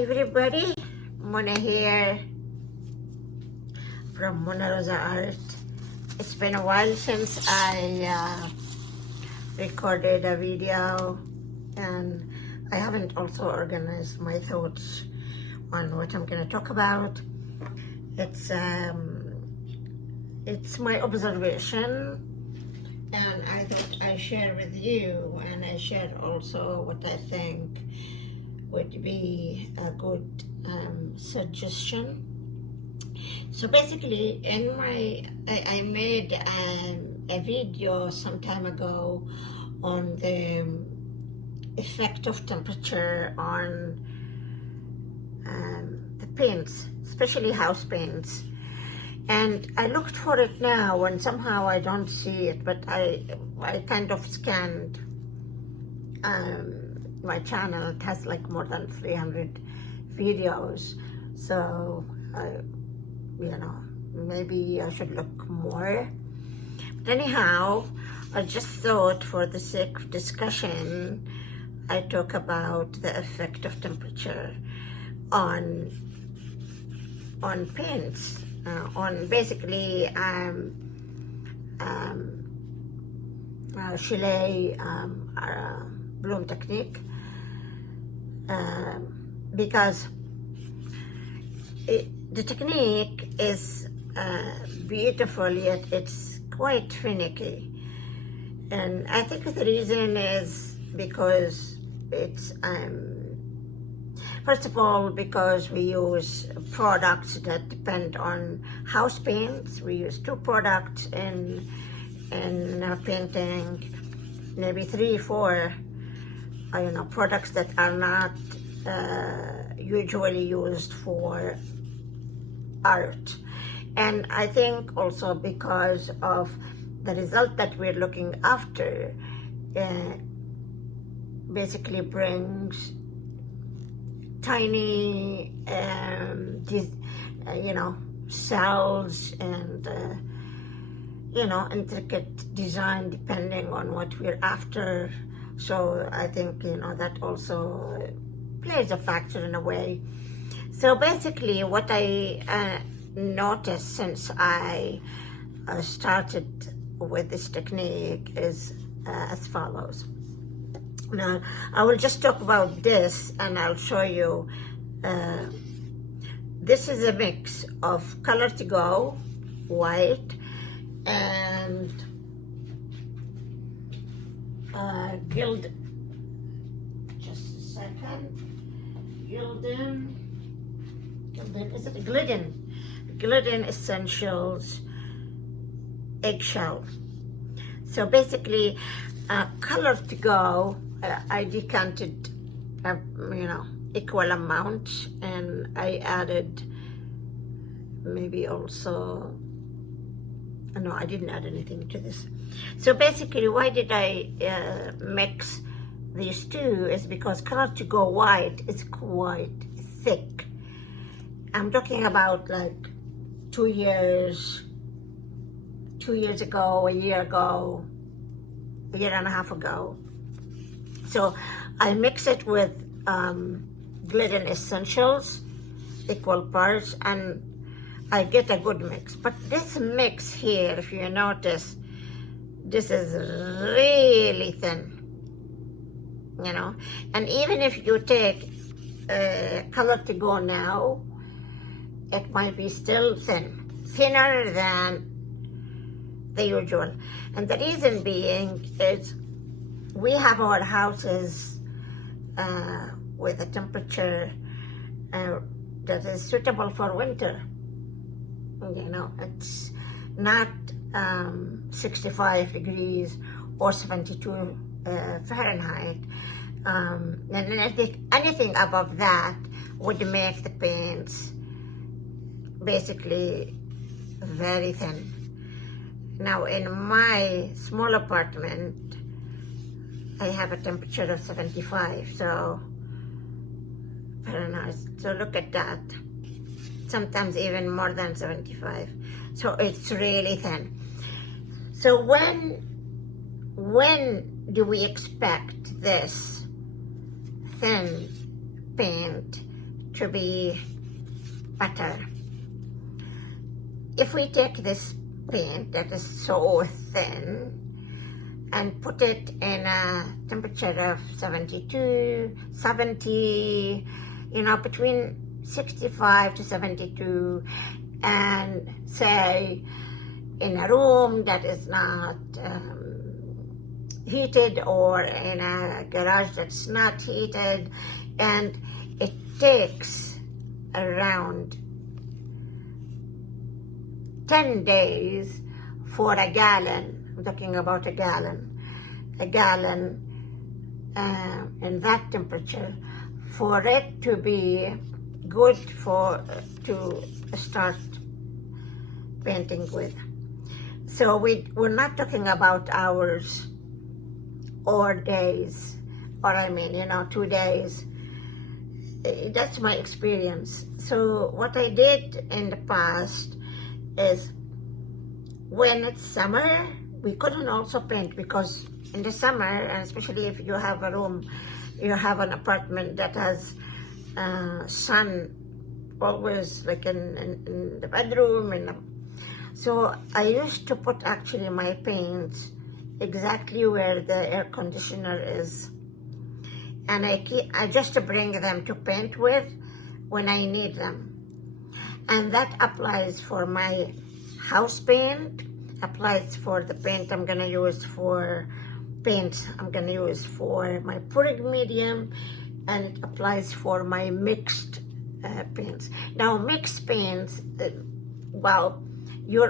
Hi everybody, Mona here from Mona Rosa Art. It's been a while since I recorded a video, and I haven't also organized my thoughts on what I'm going to talk about. It's my observation, and I thought I share with you, and I share also what I think would be a good suggestion. So basically, I made a video some time ago on the effect of temperature on the paints, especially house paints. And I looked for it now, and somehow I don't see it, but I kind of scanned my channel. It has like more than 300 videos, so maybe I should look more. But anyhow, I just thought for the sake of discussion, I talk about the effect of temperature on paints, on basically Chalet bloom technique, because the technique is beautiful, yet it's quite finicky. And I think the reason is because it's first of all, because we use products that depend on house paints. We use two products in painting, maybe 3, 4 products that are not usually used for art. And I think also because of the result that we're looking after, basically brings tiny cells and intricate design depending on what we're after. So I think that also plays a factor in a way. So basically what I noticed since I started with this technique is as follows. Now I will just talk about this, and I'll show you. This is a mix of Color to Go, white, and Gildan. Just a second. Gildan. Is it Glidden? Glidden Essentials Eggshell. So basically, Color to Go, I decanted, equal amount, and I added maybe also, no, I didn't add anything to this. So basically, why did I mix these two is because Color to Go white is quite thick. I'm talking about like 2 years ago, a year ago, a year and a half ago. So I mix it with Glidden Essentials, equal parts, and I get a good mix. But this mix here, if you notice, this is really thin, and even if you take Color to Go now, it might be still thinner than the usual. And the reason being is we have our houses with a temperature that is suitable for winter. It's not 65 degrees or 72 Fahrenheit. And anything above that would make the paints basically very thin. Now in my small apartment, I have a temperature of 75 Fahrenheit. So look at that. Sometimes even more than 75. So it's really thin. So when do we expect this thin paint to be better. If we take this paint that is so thin and put it in a temperature of 72, 70, between 65 to 72, and say in a room that is not heated, or in a garage that's not heated, and it takes around 10 days for a gallon. I'm talking about a gallon in that temperature, for it to be good to start painting with. So we're not talking about hours or days, or 2 days. That's my experience. So what I did in the past is, when it's summer, we couldn't also paint, because in the summer, and especially if you have a room, you have an apartment that has sun always, like in the bedroom, so I used to put actually my paints exactly where the air conditioner is, and I just bring them to paint with when I need them. And that applies for my house paint, applies for the paint I'm gonna use for my pouring medium, and it applies for my mixed paints. Now, mixed paints, you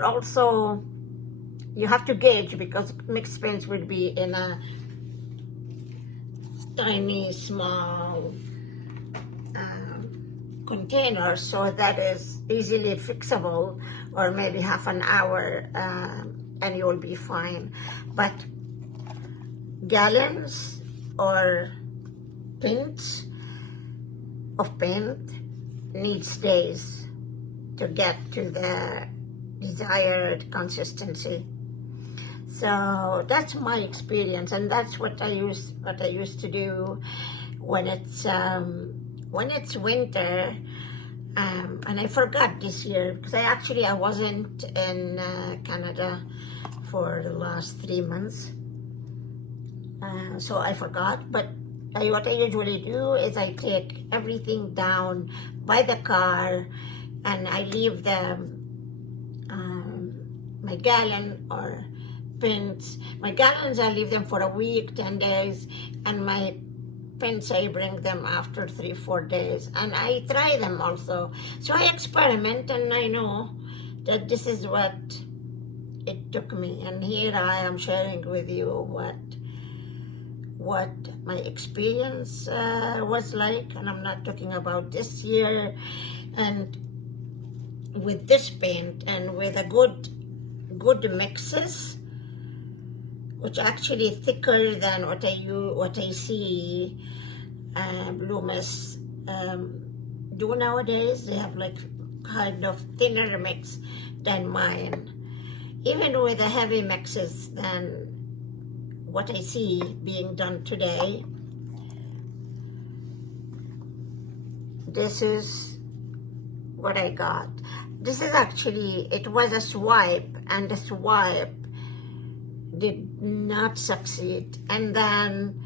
have to gauge, because mixed paints would be in a tiny, small container, so that is easily fixable, or maybe half an hour, and you'll be fine. But gallons or pints of paint needs days to get to the desired consistency. So that's my experience, and that's what I used to do when it's winter. And I forgot this year, because I wasn't in Canada for the last 3 months, so I forgot. But what I usually do is I take everything down by the car, and I leave my gallon or pints. My gallons, I leave them for a week, 10 days, and my pints, I bring them after 3-4 days, and I try them also. So I experiment, and I know that this is what it took me, and here I am sharing with you what my experience was like. And I'm not talking about this year, and with this paint and with a good mixes, which actually thicker than what I see Loomis do nowadays. They have like kind of thinner mix than mine, even with the heavy mixes than what I see being done today. This is what I got. This is actually, it was a swipe, and the swipe did not succeed. And then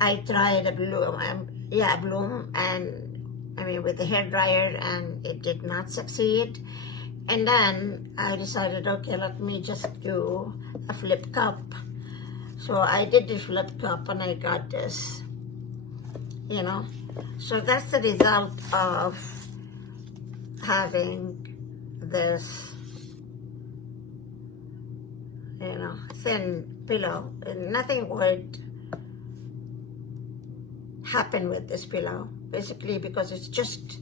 I tried a bloom, and with the hair dryer, and it did not succeed. And then I decided, okay, let me just do a flip cup. So I did the flip cup, and I got this, So that's the result of having this, thin pillow. And nothing would happen with this pillow, basically, because it just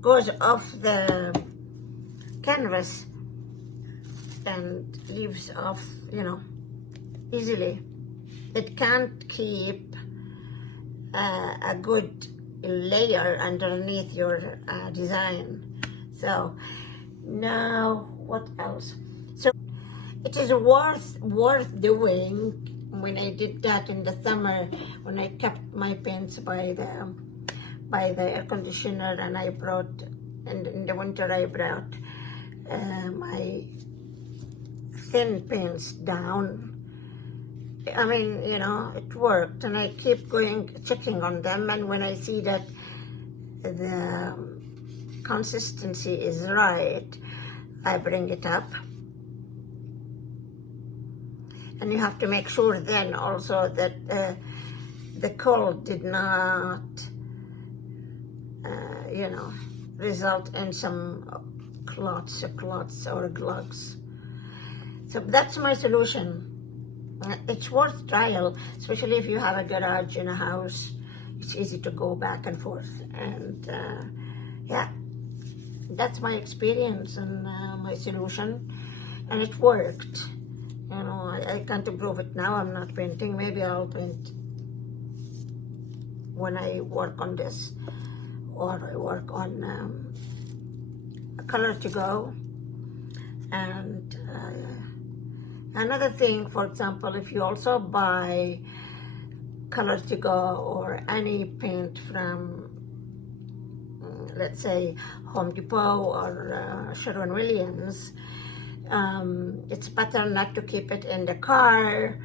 goes off the canvas and leaves off, easily. It can't keep a good layer underneath your design. So now what else? So it is worth doing. When I did that in the summer, when I kept my paints by by the air conditioner, and I brought, in the winter I brought my thin paints down. I mean, you know, it worked, and I keep going, checking on them, and when I see that the consistency is right, I bring it up. And you have to make sure then also that the cold did not, you know, result in some clots or glugs. So that's my solution. It's worth trial, especially if you have a garage in a house. It's easy to go back and forth. And yeah, that's my experience and my solution. And it worked. You know, I can't improve it now. I'm not painting. Maybe I'll paint when I work on this, or I work on a color to go. And another thing, for example, if you also buy color to go or any paint from, let's say, Home Depot or Sherwin-Williams, it's better not to keep it in the car,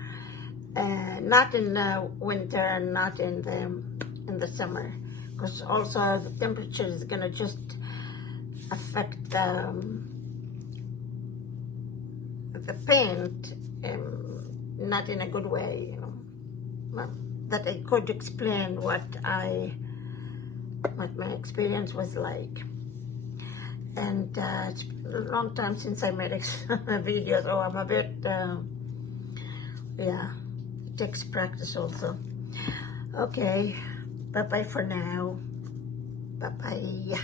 not in the winter and not in the summer, because also the temperature is gonna just affect the paint, not in a good way, you know. Well, that I could explain what my experience was like. And it's a long time since I made a video, so I'm a bit, yeah, it takes practice also. Okay, bye-bye for now. Bye-bye.